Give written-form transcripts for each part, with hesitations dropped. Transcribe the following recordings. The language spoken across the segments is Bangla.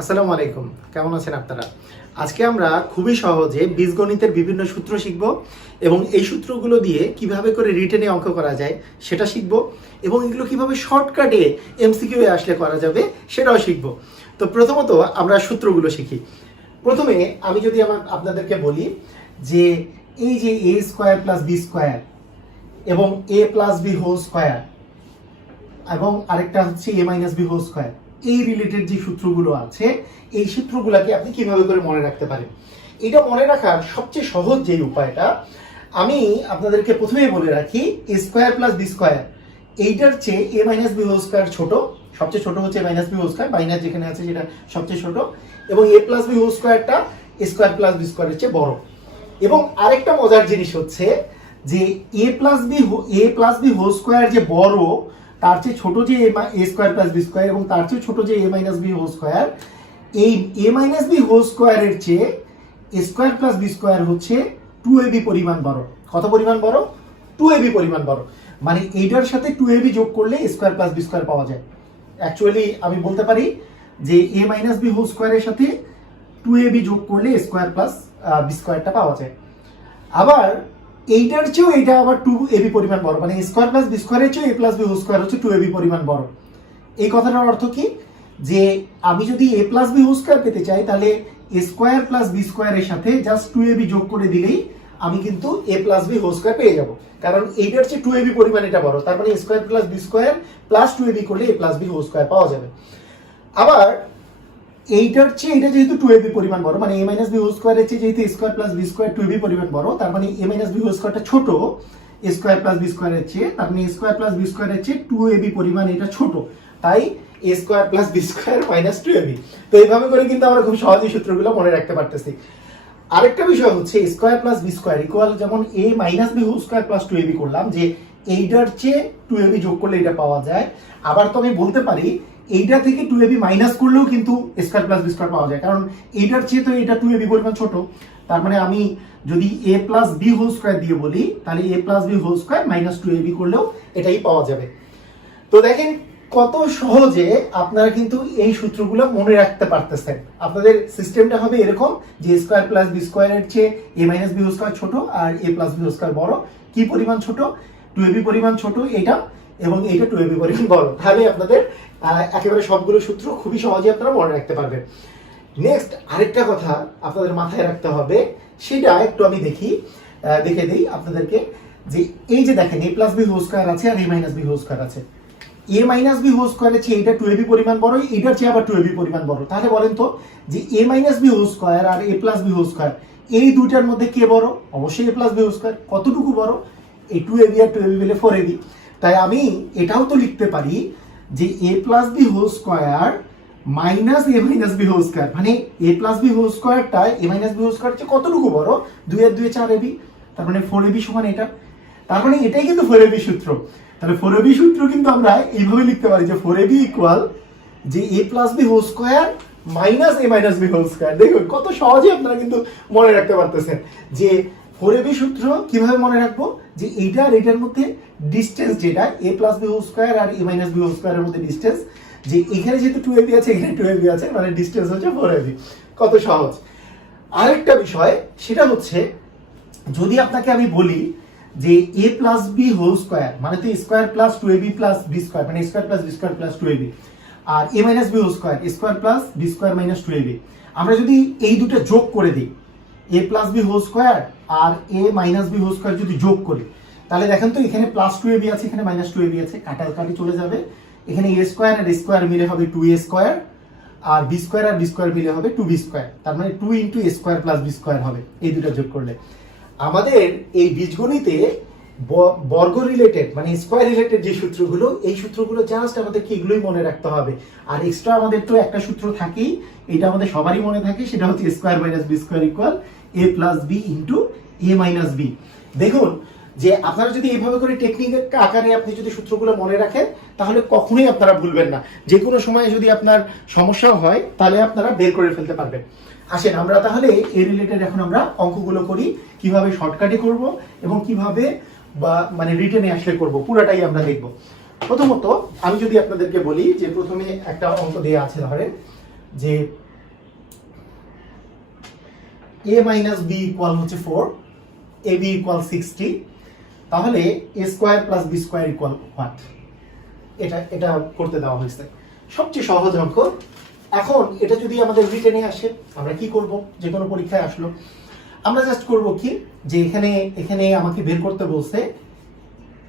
আসসালামু আলাইকুম, কেমন আছেন আপনারা? আজকে আমরা খুবই সহজে বীজগণিতের বিভিন্ন সূত্র শিখব এবং এই সূত্রগুলো দিয়ে কিভাবে করে রিটেনে অঙ্ক করা যায় সেটা শিখব এবং এগুলো কিভাবে শর্টকাটে এমসিকিউ এ আসলে করা যাবে সেটাও শিখব। তো প্রথমত আমরা সূত্রগুলো শিখি। প্রথমে আমি যদি আপনাদেরকে বলি যে এই যে এ স্কোয়ার প্লাস বি স্কোয়ার এবং এ প্লাস বি হোল স্কোয়ার এবং আরেকটা হচ্ছে এ মাইনাস বি হোল স্কোয়ার, এই রিলেটেড যে সূত্রগুলো আছে এই সূত্রগুলোকে আপনি কিভাবে করে মনে রাখতে পারেন। এটা মনে রাখার সবচেয়ে সহজ যে উপায়টা আমি আপনাদেরকে প্রথমেই বলে রাখি, a square plus b square এইটার চেয়ে a minus b whole square ছোট, সবচেয়ে ছোট হচ্ছে minus b whole square, minus যেখানে আছে সেটা সবচেয়ে ছোট, এবং এ প্লাস বি হোল স্কোয়ারটা এ স্কোয়ার প্লাস বি স্কোয়ারের চেয়ে বড়। এবং আরেকটা মজার জিনিস হচ্ছে যে a plus b whole square যে বড় তার চেয়ে ছোট যে এ স্কোয়ার প্লাস বি স্কোয়ার এবং তার চেয়ে ছোট যে এ মাইনাস বি হোল স্কোয়ার, এই এ মাইনাস বি হোল স্কোয়ারের চেয়ে এ স্কোয়ার প্লাস বি স্কোয়ার হচ্ছে 2ab পরিমাণ বড়। কত পরিমাণ বড়? 2ab পরিমাণ বড়। মানে এইটার সাথে 2ab যোগ করলে স্কোয়ার প্লাস বি স্কোয়ার পাওয়া যায়। অ্যাকচুয়ালি আমি বলতে পারি যে এ মাইনাস বি হোল স্কোয়ারের সাথে 2ab যোগ করলে স্কোয়ার প্লাস বি স্কোয়ারটা পাওয়া যায়। আবার এইটার চেয়েও এটা আবার 2ab পরিমাণ বড়, মানে স্কোয়ার প্লাস বি স্কোয়ারের চেয়েও এ প্লাস বি হোল স্কোয়ার হচ্ছে 2ab পরিমাণ বড়। এই কথাটার অর্থ কি যে আমি যদি এ প্লাস বি হোল স্কোয়ার পেতে চাই তাহলে এ স্কোয়ার প্লাস বি স্কোয়ারের সাথে জাস্ট 2ab যোগ করে দিলেই আমি কিন্তু এ প্লাস বি হোল স্কোয়ার পেয়ে যাব, কারণ এইটার চেয়ে 2ab পরিমাণ এটা বড়, তার মানে square plus b square plus 2ab করলে a plus b whole square পাওয়া যাবে। আবার এইটার চেয়ে এটা যেহেতু 2ab পরিমাণ বড়, মানে a মাইনাস বি হোল স্কোয়ারের চেয়ে যেহেতু square plus b square 2ab পরিমাণ বড়, তার মানে a মাইনাস বি হোল স্কোয়ারটা ছোট স্কোয়ার প্লাস বি স্কোয়ারের চেয়ে, তার মানে স্কোয়ার প্লাস বি স্কোয়ারের চেয়ে 2ab পরিমাণ এটা ছোট, তাই a square plus b square minus 2ab। তো এইভাবে করে কিন্তু আমরা খুব সহজেই সূত্রগুলো মনে রাখতে পারতেছি। আরেকটা বিষয় হচ্ছে square plus b square equal, যেমন a minus b whole square plus 2ab করলাম, যে এইটার চেয়ে 2ab যোগ করলে এটা পাওয়া যায়। আবার তো আমি বলতে পারি এইটা থেকে 2ab মাইনাস করলেও কিন্তু স্কোয়ার প্লাস বি স্কোয়ার পাওয়া যায়, কারণ এইটার চেয়ে তো এটা 2ab পরিমাণ ছোট, তার মানে আমি যদি a plus b whole square দিয়ে বলি তাহলে a plus b whole square minus 2ab করলেও এটাই পাওয়া যাবে। তো দেখেন কত সহজে আপনারা কিন্তু এই সূত্রগুলো মনে রাখতে পারতেছেন। আপনাদের সিস্টেমটা হবে এরকম যে স্কোয়ার প্লাস বি স্কোয়ারের চেয়ে a minus b whole square ছোট আর এ প্লাস বি হোল স্কোয়ার বড়। কি পরিমাণ ছোট? 2ab পরিমাণ ছোট এটা, এবং এইটা 2ab পরিমাণ বড়। তাহলে আপনাদের একেবারে সবগুলো সূত্র খুবই সহজে আপনারা মনে রাখতে পারবেন। নেক্সট আরেকটা কথা আপনাদের মাথায় রাখতে হবে, সেটা একটু আমি দেখে দিই আপনাদেরকে, যে এই যে দেখেন এ প্লাস বি হোল স্কোয়ার আছে আর a minus b whole square আছে। এ মাইনাস বি হোল স্কোয়ারের চেয়ে এটা 2ab পরিমাণ বড়, এটার চেয়ে আবার 2ab পরিমাণ বড়। তাহলে বলেন তো যে এ মাইনাস বি হোল স্কোয়ার আর এ প্লাস বি হোল স্কোয়ার এই দুইটার মধ্যে কে বড়? অবশ্যই এ প্লাস বি হোল স্কোয়ার। কতটুকু বড়? এই 2ab আর 2ab মিলে 4ab। তাই আমি এটাও তো লিখতে পারি যে a plus b whole square minus a minus b whole square, মানে এ প্লাস বি হোল স্কোয়ারটা a minus b whole square চেয়ে কতটুকু বড়? 2 আর 2 4ab, তার মানে 4ab সমান এটা। তার মানে এটাই কিন্তু 4ab সূত্র। তাহলে 4ab সূত্র কিন্তু আমরা এইভাবে লিখতে পারি যে 4ab ইকুয়াল যে a plus b whole square minus a minus b whole square. দেখুন কত সহজে আপনারা কিন্তু মনে রাখতে পারতেছেন যে 4ab সূত্র কিভাবে মনে রাখবো, যে এইটা আর এটার মধ্যে ডিসটেন্স, যেটা এ প্লাস বি হোল স্কোয়ার আর এ মাইনাস বি হোল স্কোয়ারের মধ্যে ডিসটেন্স, যে এখানে যেহেতু 2ab আছে এখানে 2ab আছে, মানে ডিসটেন্স হচ্ছে 4ab। কত সহজ। আরেকটা বিষয় সেটা হচ্ছে, যদি আপনাকে আমি বলি যে a plus b whole square মানে তো square plus 2ab plus b square, মানে square plus b square plus 2ab, আর a minus b whole square square plus b square minus 2ab, আমরা যদি এই দুটো যোগ করে দিই, a plus b whole square আর a minus b whole square যদি যোগ করি, তাহলে দেখেন তো এখানে প্লাস 2ab আছে এখানে মাইনাস 2ab আছে, কাটাকাটি চলে যাবে, এখানে এ স্কোয়ার আর স্কোয়ার মিলে হবে 2a স্কোয়ার, আর বি স্কোয়ার আর বি স্কোয়ার মিলে হবে 2b স্কোয়ার, তার মানে 2 ইন্টু এ স্কোয়ার প্লাস বি স্কোয়ার হবে এই দুটো যোগ করলে। আমাদের এই বীজগণিতে বর্গ রিলেটেড মানে স্কোয়ার রিলেটেড যে সূত্রগুলো, এই সূত্রগুলো জাস্ট আমাদেরকে এগুলোই মনে রাখতে হবে। আর এক্সট্রা আমাদের তো একটা সূত্র থাকেই, এটা আমাদের সবারই মনে থাকে, সেটা হচ্ছে square minus b square equal a plus b into a minus b. দেখুন যে আপনারা যদি এইভাবে করে টেকনিক আকারে আপনি যদি সূত্রগুলো মনে রাখেন তাহলে কখনোই আপনারা ভুলবেন না। যে কোনো সময় যদি আপনার সমস্যা হয় তাহলে আপনারা বের করে ফেলতে পারবেন। আসেন আমরা তাহলে এই রিলেটেড এখন আমরা অঙ্কগুলো করি, কিভাবে শর্টকাটে করব এবং কিভাবে মানে রিটেনে আসলে করব, পুরোটাই আমরা দেখব। প্রথমত আমি যদি আপনাদেরকে বলি যে প্রথমে একটা অঙ্ক দেওয়া আছে, ধরেন যে এ মাইনাস বি ইকুয়াল হচ্ছে 4, এ বি ইকুয়াল 60, তাহলে a square plus b square equal what? এটা করতে দেওয়া হয়েছে, সবচেয়ে সহজ অঙ্ক। এখন এটা যদি আমাদের রিটেনে আসে আমরা কি করব? যে কোনো পরীক্ষায় আসলো আমরা জাস্ট করব কি, যে এখানে আমাকে বের করতে বলছে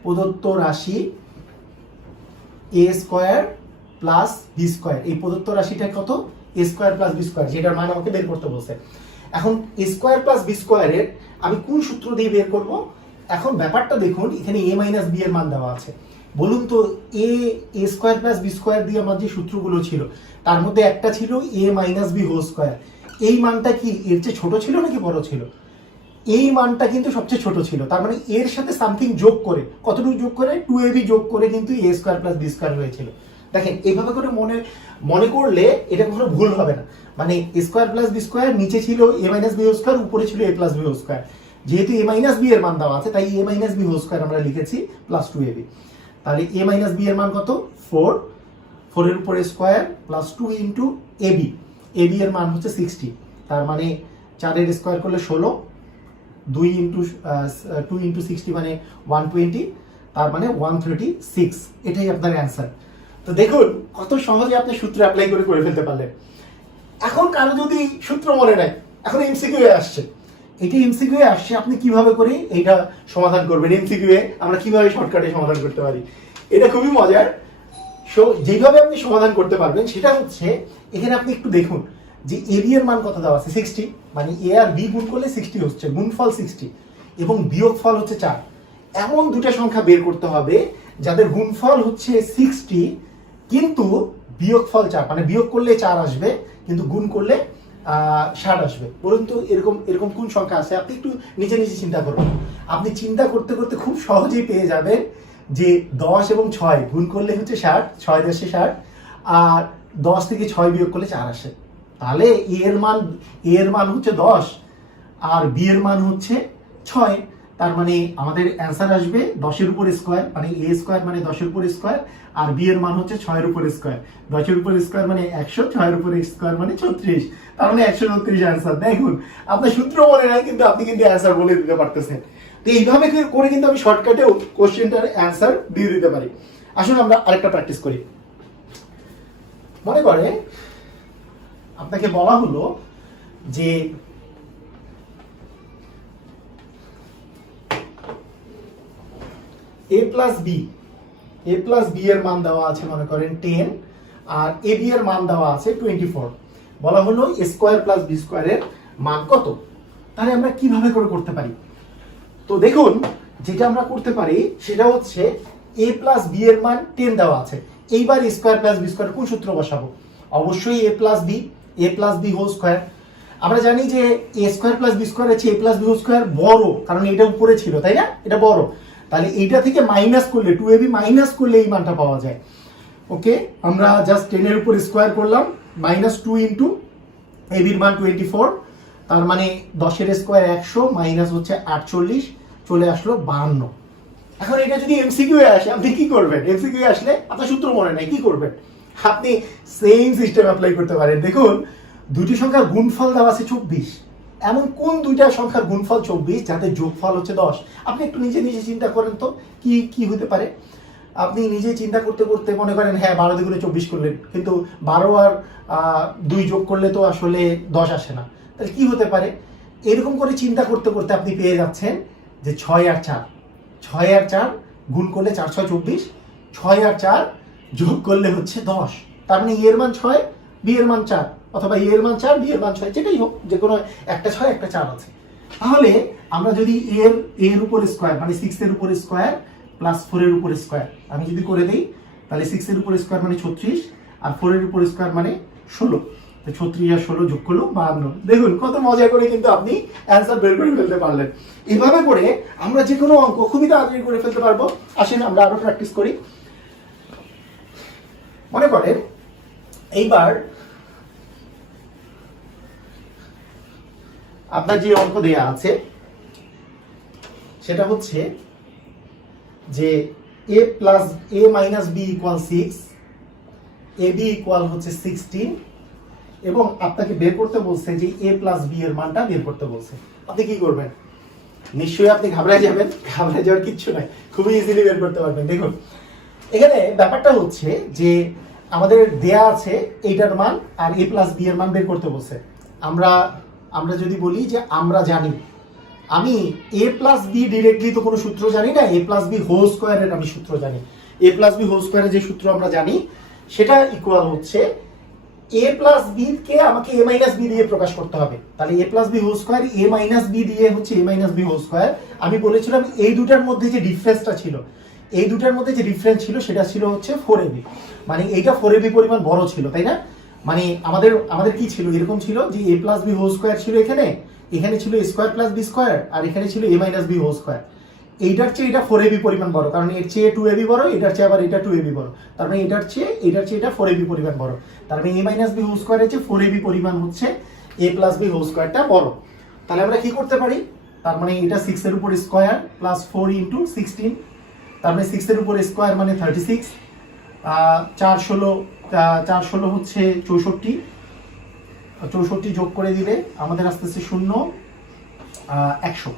প্রদত্ত রাশি এ স্কোয়ার প্লাস বি স্কোয়ার। এই প্রদত্ত রাশিটা কত? এ স্কোয়ার প্লাস বি স্কোয়ার, যেটার মান আমাকে বের করতে বলছে। এখন এ স্কোয়ার প্লাস বি স্কোয়ারের আমি কোন সূত্র দিয়ে বের করব? এখন ব্যাপারটা দেখুন, এখানে এ মাইনাস বি এর মান দেওয়া আছে। বলুন তো, এ স্কোয়ার প্লাস বি স্কোয়ার দিয়ে আমার যে সূত্রগুলো ছিল তার মধ্যে একটা ছিল এ মাইনাস বি হোল স্কোয়ার। এই মানটা কি এর চেয়ে ছোট ছিল নাকি বড় ছিল? এই মানটা কিন্তু সবচেয়ে ছোট ছিল। তার মানে এর সাথে সামথিং যোগ করে, কতটুকু যোগ করে? 2ab যোগ করে কিন্তু এ স্কোয়ার প্লাস বি স্কোয়ার হয়েছিল। দেখেন এইভাবে করে মনে করলে এটা কখনো ভুল হবে না। মানে এ স্কোয়ার প্লাস বি স্কোয়ার, নিচে ছিল এ মাইনাস বি হোল স্কোয়ার, উপরে ছিল এ প্লাস বি হোল স্কোয়ার। যেহেতু এ মাইনাস বি এর মান দেওয়া আছে তাই এ মাইনাস বি হোল স্কোয়ার আমরা লিখেছি প্লাস 2ab। তাহলে এ মাইনাস বি এর মান কত? 4, 4 এর উপরে square plus 2 into ab, ab এর মান হচ্ছে 60। তার মানে 4 এর স্কোয়ার করলে 16, 2 ইন্টু 60 মানে 120, তার মানে 136। এটাই আপনার অ্যান্সার। তো দেখুন কত সহজে আপনি সূত্র অ্যাপ্লাই করে ফেলতে পারলেন। এখন কারো যদি সূত্র মনে নাই, এখন এমসিকিউ এ আসছে, এটি এমসিকিউ এ আসছে, আপনি কিভাবে করে এইটা সমাধান করবেন? এমসিকিউ এ আমরা কিভাবে শর্টকাটে সমাধান করতে পারি, এটা খুবই মজার। যেভাবে আপনি সমাধান করতে পারবেন সেটা হচ্ছে, এখানে আপনি একটু দেখুন যে এ বি এর মান কত দেওয়া আছে? 60। মানে এ আর বি গুণ করলে 60 হচ্ছে, গুণফল 60 এবং বিয়োগফল হচ্ছে 4। এমন দুটো সংখ্যা বের করতে হবে যাদের গুণফল হচ্ছে 60 কিন্তু বিয়োগফল 4, মানে বিয়োগ করলে 4 আসবে কিন্তু গুণ করলে 60 আসবে। বলুন তো এরকম কোন সংখ্যা আছে? আপনি একটু নিজে চিন্তা করুন। আপনি চিন্তা করতে করতে খুব সহজেই পেয়ে যাবেন যে 10 এবং 6 গুণ করলে হচ্ছে 60, 6 10 60, আর 10 থেকে 6 বিয়োগ করলে 4 আসে। তাহলে এ এর মান হচ্ছে 10 আর বি এর মান হচ্ছে 6। তার মানে আমাদের অ্যান্সার আসবে 10 এর উপর স্কোয়ার, মানে এ স্কোয়ার মানে 10 এর উপর স্কোয়ার, আর বি এর মান হচ্ছে 6 এর উপর স্কোয়ার। 10 এর উপর স্কোয়ার মানে 100, 6 এর উপর স্কোয়ার মানে 36, তার মানে 136 অ্যান্সার। দেখুন আপনার সূত্র মনে নাই কিন্তু আপনি কিন্তু অ্যান্সার বলে দিতে পারতেছেন। তো এইভাবে করে কিন্তু আমি শর্টকাটেও কোশ্চেনটার অ্যান্সার দিয়ে দিতে পারি। আসুন আমরা আরেকটা প্র্যাকটিস করি। মনে করে আপনাকে বলা হলো যে এ প্লাস বি এর মান দেওয়া আছে মনে করেন 10, আর এ বি এর মান দেওয়া আছে 24। বলা হলো এ স্কোয়ার প্লাস বি স্কোয়ারের মান কত? তাহলে আমরা কিভাবে করতে পারি? তো দেখুন যেটা আমরা করতে পারি সেটা হচ্ছে এ প্লাস বি এর মান 10 দেওয়া আছে। এইবার এ স্কোয়ার প্লাস বি স্কোয়ার কোন সূত্র বসাবো? অবশ্যই এ প্লাস বি হোল স্কোয়ার। আমরা জানি যে এ স্কোয়ার প্লাস বি স্কোয়ার আছে, এ প্লাস বি হোল স্কোয়ার বড়, কারণ এটা উপরে ছিল তাই না, এটা বড়। তাহলে এইটা থেকে মাইনাস করলে 2ab মাইনাস করলে এই মানটা পাওয়া যায়। ওকে, আমরা জাস্ট 10 এর উপর স্কোয়ার করলাম, মাইনাস 2 ইন্টু এবির মান 24, তার মানে 10 এর স্কোয়ার 100 মাইনাস হচ্ছে 48, চলে আসলো 52। এখন এটা যদি এমসিকিউ এ আসে আপনি কি করবেন? এমসিকিউ এ আসলে আপনার সূত্র মনে নাই, কি করবেন? আপনি সেম সিস্টেম অ্যাপ্লাই করতে পারেন। দেখুন দুটি সংখ্যার গুণফল দেওয়া আছে 24, এমন কোন দুইটা সংখ্যার গুণফল 24 যাতে যোগফল হচ্ছে 10? আপনি একটু নিজে চিন্তা করেন তো কি হতে পারে। আপনি নিজে চিন্তা করতে করতে মনে করেন হ্যাঁ 12 দ্বিগুণে 24 করলেন, কিন্তু 12 আর 2 যোগ করলে তো আসলে 10 আসে না। তাহলে কি হতে পারে? এরকম করে চিন্তা করতে করতে আপনি পেয়ে যাচ্ছেন যে 6 আর 4 গুণ করলে 4 6 24, 6 আর 4 যোগ করলে হচ্ছে 10। তার মানে এর মান 6, বি এর মান 4, অথবা এর মান 4, বি এর মান 6, যেটাই হোক, যে কোনো একটা 6 একটা 4 আছে। তাহলে আমরা যদি এর উপর স্কোয়ার মানে 6 এর উপর স্কোয়ার প্লাস 4 এর উপর স্কোয়ার আমি যদি করে দিই, তাহলে 6 এর উপর স্কোয়ার মানে 36 আর 4 এর উপর স্কোয়ার মানে 16। 36 আর 16 যোগ করলো 52। দেখুন কত মজা করে কিন্তু আপনি অ্যান্সার বের করে ফেলতে পারলেন। এভাবে করে আমরা যে কোনো অঙ্ক খুবই তাড়াতাড়ি করে ফেলতে পারবো। আসেন আমরা আরো প্র্যাকটিস করি। মনে করেন এইবার আপনার যে অঙ্ক দেয়া আছে সেটা হচ্ছে যে a minus b equal 6, ab equal হচ্ছে 16, এবং আপনাকে বের করতে বলছে যে a প্লাস বি এর মানটা বের করতে বলছে, আপনি কি করবেন? নিশ্চয়ই আপনি ঘাবড়ে যাবেন। ঘাবড়ে যাওয়ার কিচ্ছু নাই, খুবই ইজিলি বের করতে পারবেন। দেখুন এখানে ব্যাপারটা হচ্ছে যে আমাদের দেয়া আছে এইটার মান আর a প্লাস বি এর মান বের করতে বলছে। আমরা যদি বলি যে আমরা জানি, আমি a প্লাস বি ডিরেক্টলি তো কোনো সূত্র জানি না, a প্লাস বি হোল স্কোয়ারের আমি সূত্র জানি। a প্লাস বি হোল স্কোয়ারের যে সূত্র আমরা জানি সেটা ইকুয়াল হচ্ছে a প্লাস বি কে আমাকে a মাইনাস বি দিয়ে প্রকাশ করতে হবে। তাহলে a plus b whole square a minus b দিয়ে হচ্ছে a minus b whole square. আমি বলেছিলাম এই দুটার মধ্যে যে ডিফারেন্সটা ছিল, এই দুটার মধ্যে যে ডিফারেন্স ছিল সেটা ছিল হচ্ছে 4ab, মানে এইটা 4ab পরিমাণ বড় ছিল, তাই না? মানে আমাদের কি ছিল, এরকম ছিল যে a plus b whole square ছিল এখানে ছিল a square plus b square, আর এখানে ছিল a minus b whole square. এইটার চেয়ে এটা 4ab পরিমাণ বড়, কারণ এর চেয়ে 2ab বড়, এটার চেয়ে আবার এটা 2ab বড়, তার মানে এটার চেয়ে এটা 4ab পরিমাণ বড়। তার মানে a মাইনাস বি হোল স্কোয়ারের চেয়ে 4ab পরিমাণ হচ্ছে a প্লাস বি হোল স্কোয়ারটা বড়। তাহলে আমরা কি করতে পারি? তার মানে এটা 6 এর উপর স্কোয়ার প্লাস 4 ইন্টু 16, তার মানে 6 এর উপর স্কোয়ার মানে 36, 4 হচ্ছে 64 যোগ করে দিলে আমাদের আসতেছে 0, 100।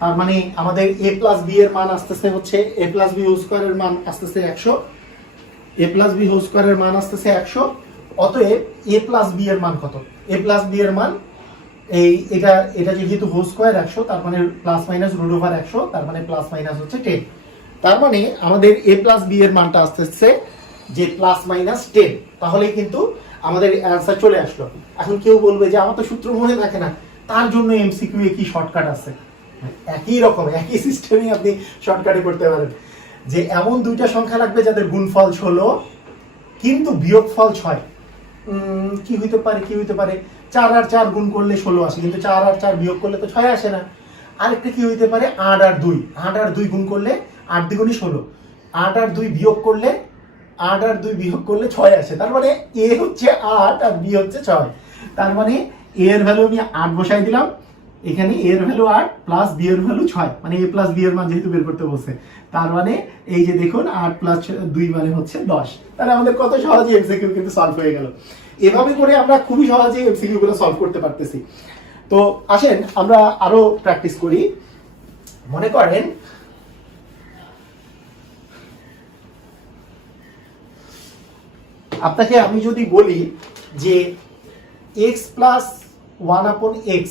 তার মানে আমাদের a প্লাস বি এর মান আসতেছে হচ্ছে a প্লাস বি হোল স্কোয়ারের মান আসতেছে 100, a প্লাস বি হোল স্কোয়ারের মান আসতেছে 100। অতএব a প্লাস বি এর মান কত? a প্লাস বি এর মান এটা যেহেতু হোল স্কোয়ার 100, তার মানে প্লাস মাইনাস রুট ওভার 100, তার মানে প্লাস মাইনাস হচ্ছে 10। তার মানে আমাদের a প্লাস বি এর মানটা আসতেছে যে প্লাস মাইনাস 10। তাহলে কিন্তু আমাদের অ্যান্সার চলে আসলো। এখন কেউ বলবে যে আমার তো সূত্র মনে থাকে না, তার জন্য এমসিকিউ এ কি শর্টকাট আছে? একই রকম একই সিস্টেমে আপনি শর্টকাটে করতে পারেন যে এমন দুইটা সংখ্যা লাগবে যাদের গুণফল 16 কিন্তু বিয়োগফল 6। কি হইতে পারে 4 আর 4 গুণ করলে 16 আসে, কিন্তু 4 আর 4 বিয়োগ করলে তো 6 আসে না। আরেকটা কি হইতে পারে 8 আর 2 গুণ করলে 8 দ্বিগুণে 16, 8 আর 2 বিয়োগ করলে 6 আসে। তার মানে a হচ্ছে 8 আর b হচ্ছে 6। তার মানে a এর ভ্যালু আমি 8 বসাই দিলাম, এখানে a এর ভ্যালু 8 প্লাস b এর ভ্যালু 6, মানে a প্লাস b এর মান যেহেতু বের করতে বলছে, তার মানে এই যে দেখুন 8 প্লাস 2 মানে হচ্ছে 10। তাহলে আমাদের কত সহজে এমসিকিউ কিন্তু সলভ হয়ে গেল। এভাবে করে আমরা খুবই সহজে এমসিকিউ গুলো সলভ করতে পারতেছি। তো আসেন আমরা আরো প্র্যাকটিস করি। মনে করেন আপনাকে আমি যদি বলি যে x প্লাস 1/x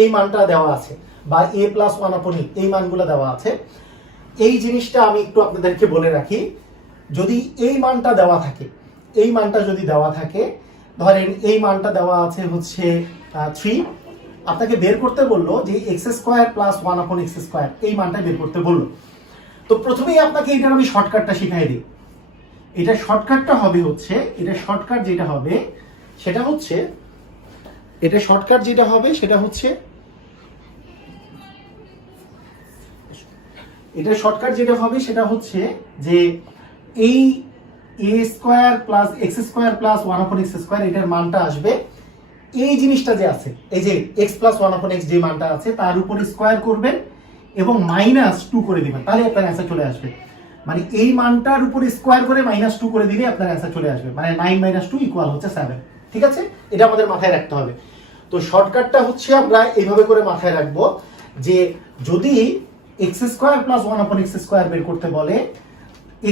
এই মানটা দেওয়া আছে, বা a প্লাস 1/e এই মানগুলো দেওয়া আছে, এই জিনিসটা আমি একটু আপনাদেরকে বলে রাখি। যদি এই মানটা দেওয়া থাকে, এই মানটা যদি দেওয়া থাকে, ধরেন এই মানটা দেওয়া আছে হচ্ছে 3, আপনাকে বের করতে বললো যে x square plus 1/x square এই মানটা বের করতে বললো। তো প্রথমেই আপনাকে এটার আমি শর্টকাটটা শিখাই দিই। এটা শর্টকাটটা হবে হচ্ছে, এটা শর্টকাট যেটা হবে সেটা হচ্ছে যে এই a square plus x square plus 1/x square এটার মানটা আসবে এই জিনিসটা যে আছে, এই যে x প্লাস 1/x যে মানটা আছে তার উপরে স্কোয়ার করবেন এবং -2 করে দিবেন, তাহলে আপনার অ্যান্সার চলে আসবে। মানে এই মানটার উপরে স্কোয়ার করে -2 করে দিলে আপনার অ্যান্সার চলে আসবে, মানে 9 - 2 ইকুয়াল হচ্ছে 7। ঠিক আছে, এটা আমাদের মাথায় রাখতে হবে। তো শর্টকাটটা হচ্ছে আমরা এইভাবে করে মাথায় রাখবো যে যদি x square plus 1/x square বের করতে বলে,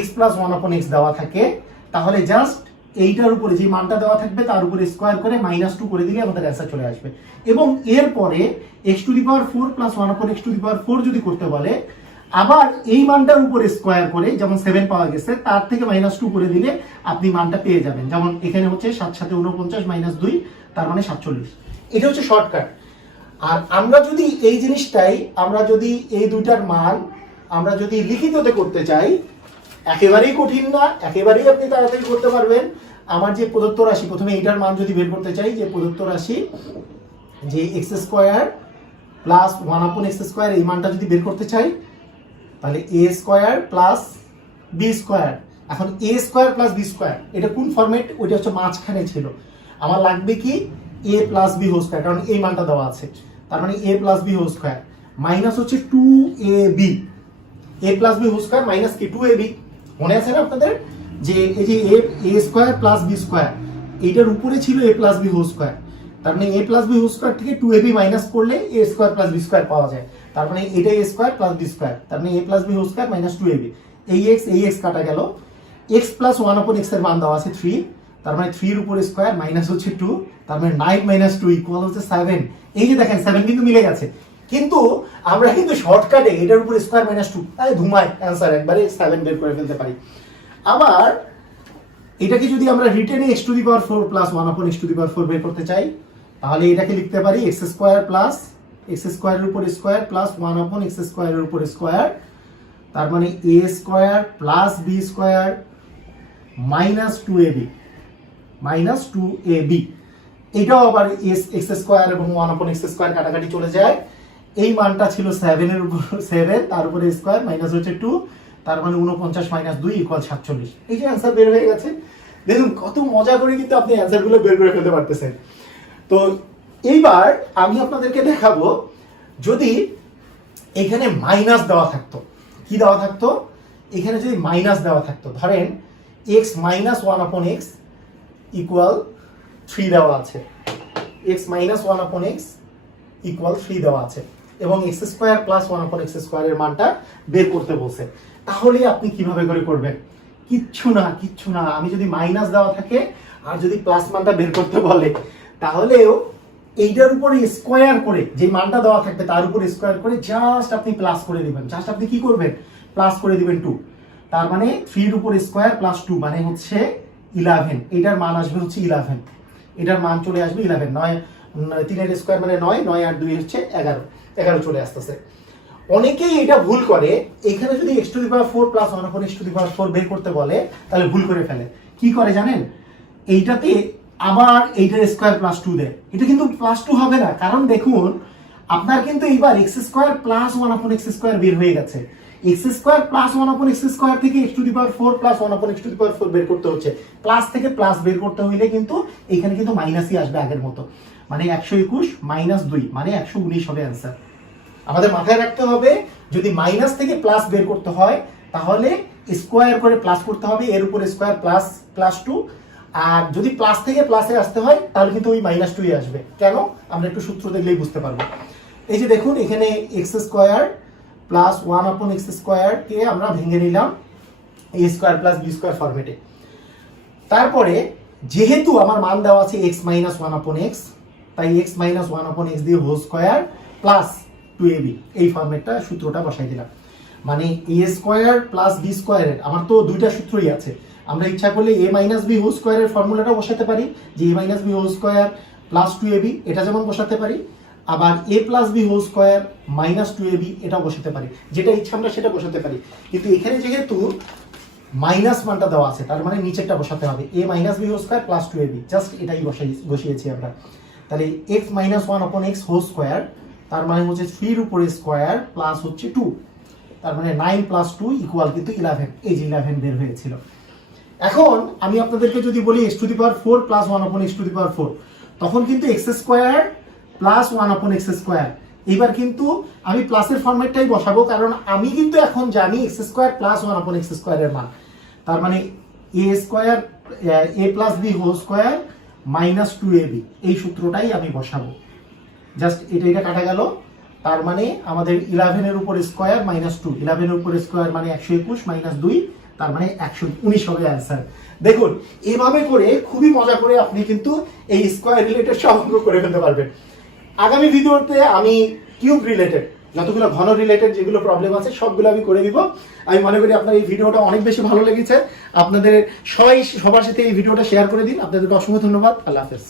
x প্লাস 1/x দেওয়া থাকে, তাহলে জাস্ট এইটার উপরে যে মানটা দেওয়া থাকবে তার উপরে স্কোয়ার করে -2 করে দিলে আমাদের অ্যান্সার চলে আসবে। এবং এরপরে x⁴ প্লাস 1/x⁴ যদি করতে বলে, আবার এই মানটার উপরে স্কোয়ার করে, যেমন 7 পাওয়া গেছে, তার থেকে -2 করে দিলে আপনি মানটা পেয়ে যাবেন। যেমন এখানে হচ্ছে 7 × 7 = 49 - 2, তার মানে 47। এটা হচ্ছে শর্টকাট। আর আমরা যদি এই জিনিসটাই এই দুইটার মান আমরা যদি লিখিততে করতে চাই, একেবারেই কঠিন না, একেবারেই আপনি তাড়াতাড়ি করতে পারবেন। আমার যে প্রদত্ত রাশি, প্রথমে এইটার মান যদি বের করতে চাই, যে প্রদত্ত রাশি যে x square plus 1/x square এই মানটা যদি বের করতে চাই, তাহলে a square plus b square. এখন a square plus b square এটা কোন ফরম্যাট? ওইটা হচ্ছে মাঝখানে ছিল। আমার লাগবে কি a plus b whole square, কারণ এই মানটা দেওয়া আছে। তার মানে a plus b whole square minus হচ্ছে 2ab, a plus b whole square minus কি 2ab। মনে আছে না আপনাদের যে এই যে a square plus b square, এইটার উপরে ছিল a plus b whole square, তার মানে a plus b whole square থেকে 2ab মাইনাস করলে a square plus b square পাওয়া যায়, তার মানে এটাই a square plus b square, তার মানে a plus b whole square minus 2ab, এই x কাটা গেল, x প্লাস 1/x এর মান দেওয়া আছে 3, তার মানে 3 এর উপরে স্কোয়ার মাইনাস হচ্ছে 2, তার মানে 9 মাইনাস 2 ইকুয়াল হচ্ছে 7। এই যে দেখেন 7 কিন্তু মিলে গেছে, কিন্তু আমরা কিন্তু শর্টকাটে এটার উপরে স্কোয়ার মাইনাস 2 তাই ধুমাই অ্যান্সার একবারে 7 বের করে ফেলতে পারি। আবার এটাকে যদি আমরা রিটেনে x⁴ প্লাস 1/x⁴ বের করতে চাই, তাহলে এটাকে লিখতে পারি x স্কোয়ার প্লাস x স্কোয়ারের উপর স্কোয়ার প্লাস 1/x² এর উপর স্কোয়ার, তার মানে a square plus b square minus 2ab, এটাও আবার x স্কোয়ার এবং 1/x² কাটাকাটি চলে যায়, এই মানটা ছিল 7 এর উপর 7, তার উপরে স্কোয়ার মাইনাস হচ্ছে 2, তার মানে 49 মাইনাস 2 ইকুয়াল 47। এই যে অ্যান্সার বের হয়ে গেছে, দেখুন কত মজা করে কিন্তু আপনি অ্যান্সারগুলো বের করে ফেলতে পারতেছেন। তো এইবার আমি আপনাদেরকে দেখাবো যদি এখানে মাইনাস দেওয়া থাকতো, কি দেওয়া থাকতো, এখানে যদি মাইনাস দেওয়া থাকতো, ধরেন x মাইনাস 1/x ইকুয়াল 3 দেওয়া আছে, x মাইনাস 1/x ইকুয়াল 3 দেওয়া আছে এবং x স্কোয়ার প্লাস 1/x² এর মানটা বের করতে বলছে, তাহলে আপনি কিভাবে করে করবেন? কিচ্ছু না, আমি যদি মাইনাস দেওয়া থাকে আর যদি প্লাস মানটা বের করতে বলে, তাহলেও এইটার উপরে স্কোয়ার করে যে মানটা দেওয়া থাকবে তার উপরে স্কোয়ার করে জাস্ট আপনি প্লাস করে দিবেন, জাস্ট আপনি কি করবেন, প্লাস করে দিবেন 2, তার মানে 3 এর উপর স্কোয়ার প্লাস 2 মানে হচ্ছে 11, এটার মান আসবে হচ্ছে 11, এটার মান চলে আসবে 11, 3 এর স্কোয়ার মানে 9, 9 আর 2 হচ্ছে 11 চলে আসতেছে। অনেকেই এটা ভুল করে, এখানে যদি x⁴ প্লাস 1/x⁴ বের করতে বলে তাহলে ভুল করে ফেলে, কি করে জানেন, এইটাতে আবার এইটার স্কোয়ার প্লাস 2 দেয়, এটা কিন্তু প্লাস 2 হবে না, কারণ দেখুন আপনার কিন্তু এইবার x² প্লাস 1/x² বের হয়ে গেছে, x² প্লাস 1/x² থেকে x⁴ প্লাস 1/x⁴ বের করতে হচ্ছে, প্লাস থেকে প্লাস বের করতে হইলে কিন্তু এখানে কিন্তু মাইনাসই আসবে আগের মতো, মানে 121 মাইনাস 2 মানে 119 হবে অ্যান্সার। আমাদের মাথায় রাখতে হবে যদি মাইনাস থেকে প্লাস বের করতে হয় তাহলে স্কোয়ার করে প্লাস করতে হবে, এর উপর স্কোয়ার প্লাস 2, আর যদি প্লাস থেকে প্লাসে আসতে হয় তাহলে কিন্তু ওই মাইনাস 2 আসবে। কেন, আমরা একটু সূত্র দেখলেই বুঝতে পারবো। এই যে দেখুন এখানে x² প্লাস 1/x² কে আমরা ভেঙে নিলাম a² প্লাস b² ফরম্যাটে, তারপরে যেহেতু আমার মান দেওয়া আছে x মাইনাস 1/x, তাই x মাইনাস 1/x দিয়ে হোল স্কোয়ার প্লাস 2ab, এই ফরম্যাটটা সূত্রটা বসাই দিলাম, মানে a² প্লাস b² এর আমার তো দুইটা সূত্রই আছে, আমরা ইচ্ছা করলে a minus b whole square এর ফর্মুলাটা বসাতে পারি, যে a minus b whole square plus 2ab এটা যেমন বসাতে পারি, আবার a plus b whole square minus 2ab এটাও বসাতে পারি, যেটা ইচ্ছা আমরা সেটা বসাতে পারি, কিন্তু এখানে যেহেতু মাইনাস মানটা দেওয়া আছে তার মানে নিচেরটা বসাতে হবে, a minus b whole square plus 2ab, just এটাই বসিয়েছি আমরা। তাহলে x minus 1/x whole square তার মানে হচ্ছে 3 এর উপরে স্কোয়ার প্লাস হচ্ছে 2, তার মানে 9 প্লাস 2 ইকুয়াল কিন্তু 11, এই যে 11 বের হয়েছিল। এখন আমি আপনাদেরকে যদি বলি x⁴ প্লাস 1/x⁴, তখন কিন্তু x² প্লাস 1/x², এবার কিন্তু আমি প্লাসের ফরম্যাটটাই বসাবো, কারণ আমি কিন্তু এখন জানি x² প্লাস 1/x² এর মান, তার মানে a plus b whole square minus 2ab, এই সূত্রটাই আমি বসাবো, জাস্ট এটা কাটা গেল, তার মানে আমাদের 11 এর উপর স্কোয়ার মাইনাস 2, 11 এর উপর স্কোয়ার মানে 121 মাইনাস 2, তার মানে 119 হবে অ্যান্সার। দেখুন এভাবে করে খুবই মজা করে আপনি কিন্তু এই স্কোয়ার রিলেটেড সব অঙ্ক করে ফেলতে পারবেন। আগামী ভিডিওতে আমি কিউব রিলেটেড যতগুলো ঘন রিলেটেড যেগুলো প্রবলেম আছে সবগুলো আমি করে দিব। আমি মনে করি আপনার এই ভিডিওটা অনেক বেশি ভালো লেগেছে, আপনাদের সবার সাথে এই ভিডিওটা শেয়ার করে দিন। আপনাদেরকে অসংখ্য ধন্যবাদ, আল্লাহ হাফেজ।